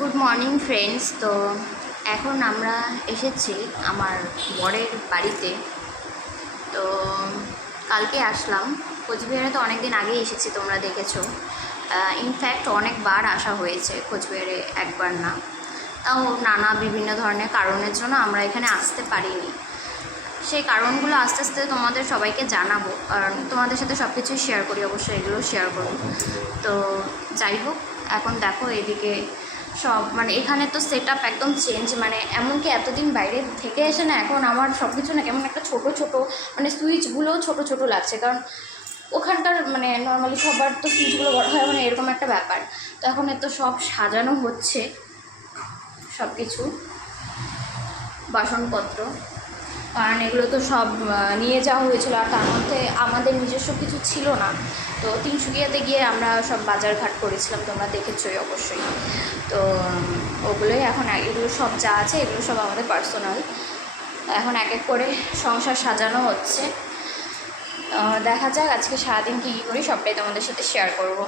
Good morning friends. তো এখন আমরা এসেছি আমার বরের বাড়িতে। তো কালকে আসলাম। কোচবিহারে তো অনেক দিন আগেই এসেছি, তোমরা দেখেছো। ইনফ্যাক্ট অনেকবার আসা হয়েছে কোচবিহারে, একবার না। তাও নানা বিভিন্ন ধরনের কারণের জন্য আমরা এখানে আসতে পারিনি। সেই কারণগুলো আস্তে আস্তে তোমাদের সবাইকে জানাবো, কারণ তোমাদের সাথে সব কিছুই শেয়ার করি, অবশ্যই এগুলো শেয়ার করব। তো যাই হোক, এখন দেখো এদিকে সব মানে এখানে তো সেট আপ একদম চেঞ্জ, মানে এমনকি এতদিন বাইরে থেকে এসে না এখন আমার সব কিছু না কেমন একটা ছোট ছোট, মানে সুইচগুলোও ছোট ছোট লাগছে। কারণ ওখানকার মানে নর্মালি সবার তো সুইচগুলো বড় হয়, মানে এরকম একটা ব্যাপার। তো এখন এত সব সাজানো হচ্ছে, সব কিছু বাসনপত্র, কারণ এগুলো তো সব নিয়ে যাওয়া হয়েছিল, আর তার মধ্যে আমাদের নিজস্ব কিছু ছিল না। তো তিনসুকিয়াতে গিয়ে আমরা সব বাজারঘাট করেছিলাম, তোমরা দেখেছোই অবশ্যই। তো ওগুলোই এখন এগুলো সব যা আছে এগুলো সব আমাদের পার্সোনাল। এখন এক এক করে সংসার সাজানো হচ্ছে। দেখা যাক আজকে সারাদিন কী কী করি, সবটাই তোমাদের সাথে শেয়ার করব।